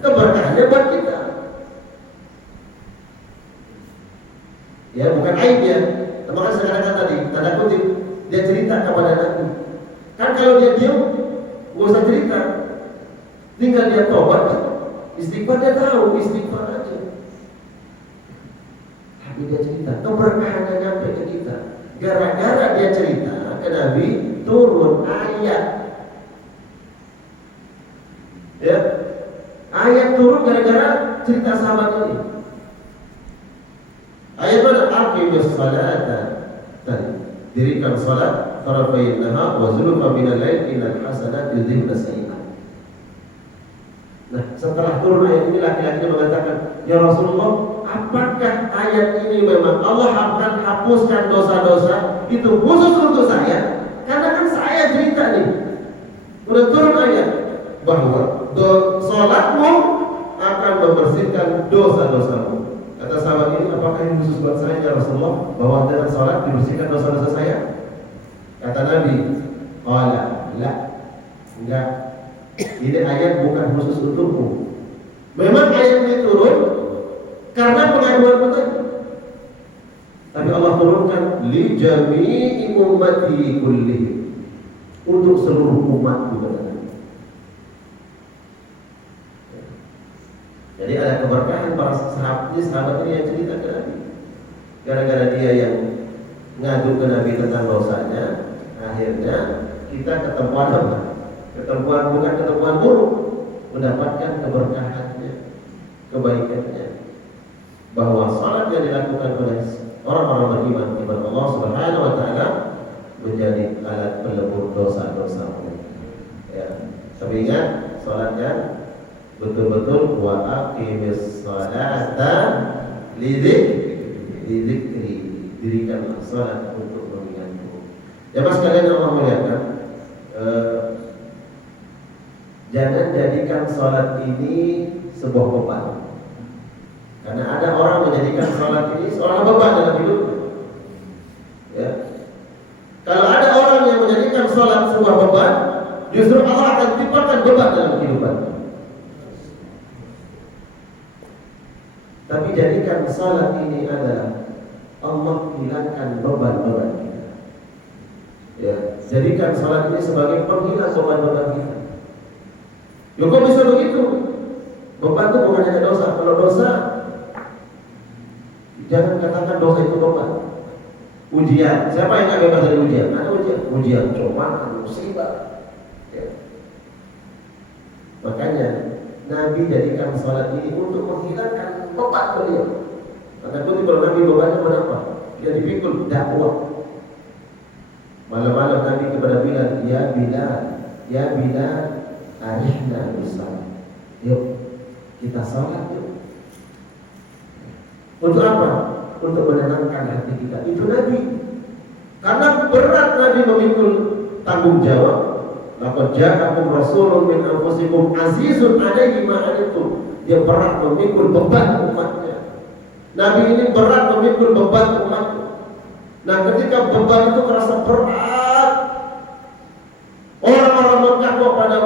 keberkahannya buat kita. Ya, bukan aibnya. Makanya saya katakan tadi, tanda kutip, dia cerita kepada Nabi. Kan kalau dia diam, nggak usah cerita. Tinggal dia tobat, istighfar, dia tahu istighfar aja. Tapi dia cerita, keberkahannya nyampe ke kita. Gara-gara dia cerita ke Nabi, turun ayat. Ya, ayat turun gara-gara cerita sahabat ini. Ayat mana? Aqimus salata. Tadi, dirikan salat tarafayn nahar wa zulfa minal lail innal hasanati yudhibna sayyi'at. Nah, setelah turun ayat ini laki-laki mengatakan, "Ya Rasulullah, apakah ayat ini memang Allah akan hapuskan dosa-dosa itu khusus untuk saya? Karena kan saya cerita nih, udah turun ayat bahwa salatmu akan membersihkan dosa-dosamu." Kata sahabat ini, apakah ini khusus buat saya ya Rasulullah, bahwa dengan salat dibersihkan dosa-dosa saya? Kata Nabi, qala la, enggak. Ini ayat bukan khusus untukmu. Memang ayat ini turun karena pengaduan tadi. Tapi Allah turunkan li jami'i ummati kullihim, untuk seluruh umat juga. Jadi ada keberkahan para sahabat ini yang cerita ke Nabi. Gara-gara dia yang ngadu ke Nabi tentang dosanya, akhirnya kita ketemuan apa? Ketemuan bukan ketemuan buruk, mendapatkan keberkahannya, kebaikannya. Bahwa salat yang dilakukan oleh orang-orang beriman kepada Allah Subhanahu wa taala menjadi alat pelebur dosa-dosa mereka. Ya. Tapi ingat, salatnya betul-betul wa aqimis salata lidzikri, dirikanlah salat untuk mengingatku. Jemaah sekalian Allah muliakan, jangan jadikan salat ini sebuah beban. Karena ada orang menjadikan salat ini seorang beban dalam hidup. Ya. Kalau ada orang yang menjadikan salat sebuah beban, justru Allah akan timpakan beban dalam kehidupan. Tapi jadikan salat ini adalah Allah hilangkan beban-beban kita. Ya, jadikan salat ini sebagai penghilang beban-beban kita. Ya, kok bisa begitu? Beban itu bukan hanya dosa. Kalau dosa, jangan katakan dosa itu beban. Ujian, siapa yang nggak bebas dari ujian? Ada ujian cobaan, musibah. Ya. Makanya Nabi jadikan salat ini untuk menghilangkan beban beliau. Karena itu kalau Nabi bebannya berapa? Dia dipikul dakwah. Malam-malam Nabi kepada Bilal, ya Bilal, arihna bissalat. Yuk, kita salat yuk. Untuk apa? Untuk menenangkan hati kita. Itu Nabi. Karena berat Nabi memikul tanggung jawab. Laqad ja'akum rasulun min anfusikum azizun 'alaihi ma 'anittum. Dia berat memikul beban umatnya. Nabi ini berat memikul beban umatnya. Nah, ketika beban itu terasa berat, orang-orang Mekah kok pada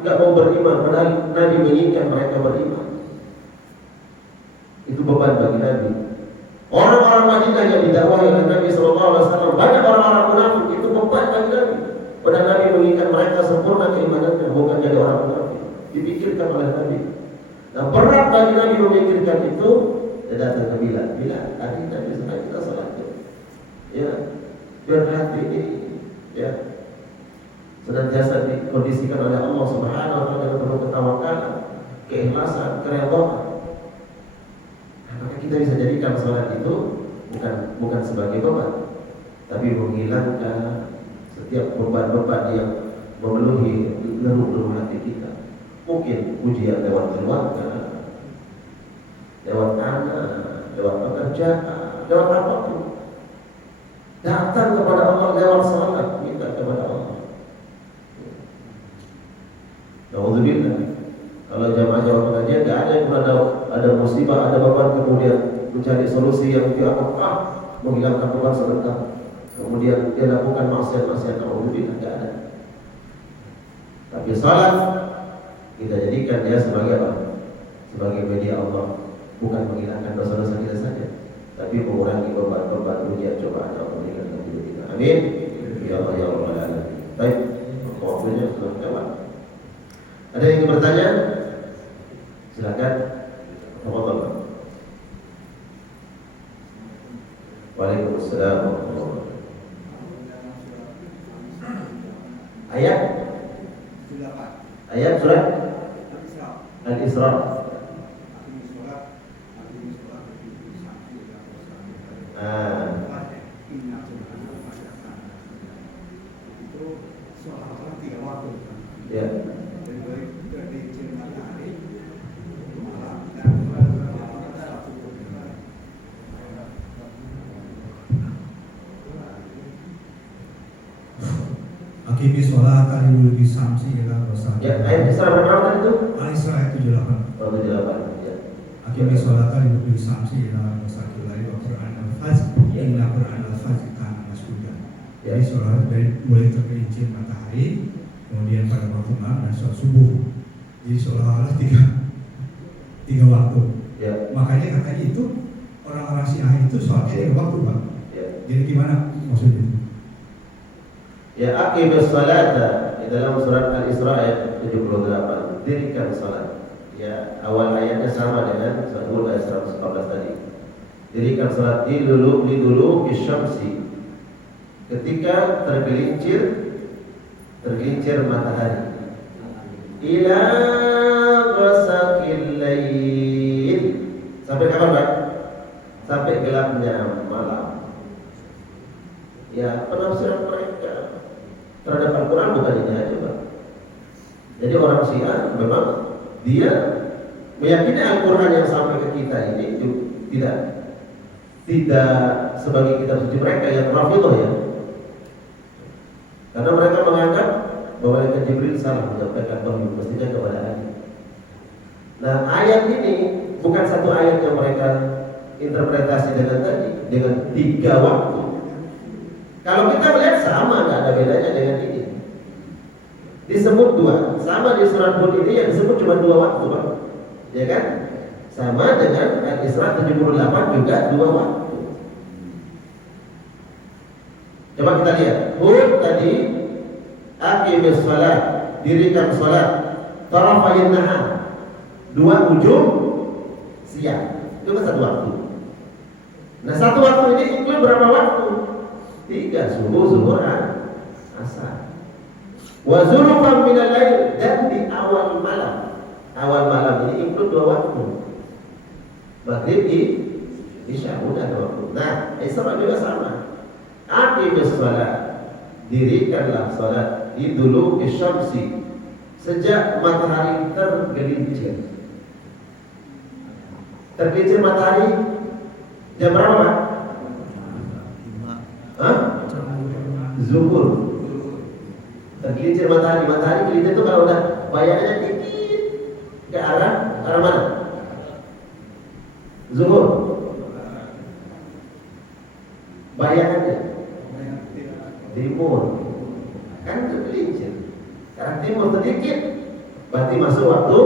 nggak mau beriman, padahal Nabi menginginkan mereka beriman. Itu beban bagi Nabi. Orang-orang Madinah yang didakwahi oleh Nabi SAW, banyak orang-orang munafik, itu beban bagi Nabi. Padahal Nabi menginginkan mereka sempurna keimanannya, bukan jadi orang munafik. Dipikirkan oleh Nabi. Nah, berat bagi Nabi memikirkan itu. Dia datang ke Bilal, tadi Nabi sampai kita salat. Ya, biar hati ini ya senantiasa dikondisikan oleh Allah Subhanahu wa taala dengan penuh ketawakalan, keikhlasan, kerelaan. Nah, maka kita bisa jadikan salat itu bukan sebagai beban, tapi menghilangkan setiap beban-beban yang memenuhi relung-relung hati kita. Mungkin ujian lewat keluarga, lewat anak, lewat pekerjaan, lewat apapun. Datang kepada Allah lewat salat, minta kepada Allah. Alhamdulillah. Kalau jamaah pengajian tidak ada yang ada musibah, ada beban, kemudian mencari solusi yang dianggap menghilangkan beban sebentar. Kemudian dia lakukan maksiat-maksiat, alhamdulillah tidak ada. Tapi salat Kita jadikan dia sebagai apa? Sebagai media Allah, bukan menghilangkan dosa-dosa kita saja, tapi mengurangi beban-beban ujian cobaan Allah meninggalkan hidup kita. Amin. Ya Allah ya Rabbal alamin. Baik, waktunya sudah lewat. Ada yang ingin bertanya? Silakan. Tafadhol. Waalaikumsalam warahmatullahi wabarakatuh. Ayat surat Al-Isra. Ya. Akimi sholat al-Idul Samsi ila rasa. Ya, ayat Isra berapa tadi itu? Al-Isra ayat 78. Oh, 78. Ya. Akimi sholat al-Idul Samsi ila rasa kilai wa Qur'an al-Fajr inna Qur'an al-Fajr kana mas'udan. Ya. Jadi sholat dari mulai tergelincir matahari, kemudian pada waktu malam dan sholat subuh. Jadi seolah-olah tiga waktu. Ya. Makanya katanya itu orang-orang Syiah itu sholatnya 3 waktu, Pak. Ya. Jadi gimana maksudnya? Ya, aqimus salata di dalam surat Al-Isra ayat 78. Dirikan salat. Ya, awal ayatnya sama dengan surat ayat 114 tadi. Dirikan salat dulu bisyamsi. Ketika tergelincir matahari. Ila ghasaqil lail. Sampai kapan, Pak? Sampai gelapnya malam. Ya, penafsiran mereka terhadap Al-Quran bukan ini aja, Pak. Jadi orang Syiah memang dia meyakini Al-Quran yang sampai ke kita ini tidak sebagai kitab suci mereka yang Rafidhah ya. Karena mereka menganggap bahwa malaikat Jibril salah menyampaikan wahyu mestinya kepada Ali. Nah, ayat ini bukan satu ayat yang mereka interpretasi dengan 3 waktu. Kalau kita melihat sama, nggak ada bedanya dengan ini. Disebut 2, sama di surat Hud ini yang disebut cuma 2 waktu, Pak. Ya kan? Sama dengan Al-Isra 78 juga 2 waktu. Coba kita lihat. Hud tadi aqimis shalah, dirikan salat, tarafayn nahar, 2 ujung siang. Itu kan 1 waktu. Nah, 1 waktu ini include berapa waktu? 3, subuh, zuhur, asar. Wa zulufan minal lail, dan di awal malam. Awal malam ini include 2 waktu. Maghrib, isya, udah 2 waktu. Nah, Isra juga sama. Aqimus shalah, dirikanlah salat dulu bisyamsi, sejak matahari tergelincir. Tergelincir matahari jam berapa, Pak? Zuhur. Tergelincir matahari gelincir itu kalau udah bayangannya dikit ke arah mana? Zuhur. Bayangannya timur. Kan tergelincir. Karena timur sedikit, berarti masuk waktu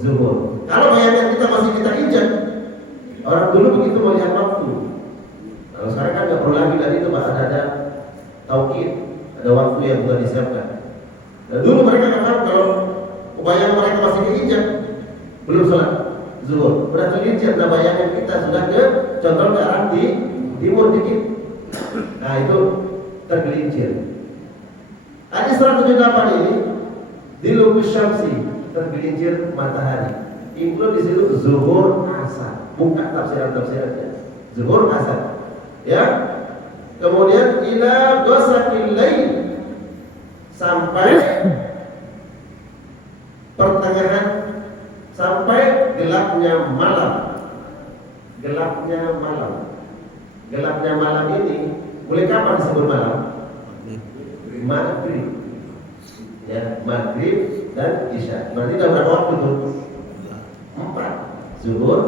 zuhur. Kalau bayangan kita masih kita injak, orang dulu begitu melihat waktu. Kalau sekarang kan nggak perlu lagi dari itu, Pak, ada taukid, ada waktu yang sudah disiapkan. Dan dulu mereka katakan kalau bayangan mereka masih keinjak, belum sholat zuhur, udah tergelincir. Nah, bayangan kita sudah condong ke arah di timur dikit. Nah, itu tergelincir. Hadis 178 ini di lubus syamsi, tergelincir matahari. Include di situ zuhur asar. Buka tafsiran-tafsirannya. Zuhur asar. Ya. Kemudian ila ghasaqil lail, sampai pertengahan, sampai gelapnya malam. Gelapnya malam ini mulai kapan disebut malam? Maghrib. Ya, maghrib dan isya. Berarti ada berapa waktu itu? 4. Zuhur,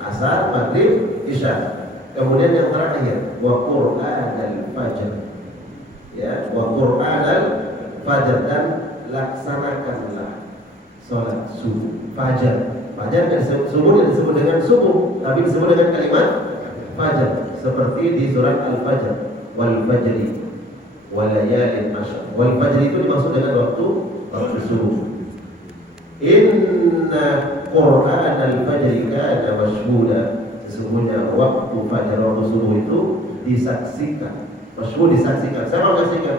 asar, maghrib, isya. Kemudian yang terakhir, wa Qur'anal fajr. Ya, wa Qur'anal fajr, dan laksanakanlah sholat subuh, fajar. Fajar kan subuh disebut dengan subuh, tapi disebut dengan kalimat fajar. Seperti di surat Al-Fajr, wal fajri wal layalin ashr. Wal fajri itu dimaksud dengan waktu subuh. Inna Qur'an al-fajri kana mashhuda. Sesungguhnya waktu fajar, waktu subuh itu disaksikan. Masyhur disaksikan. Siapa menyaksikan?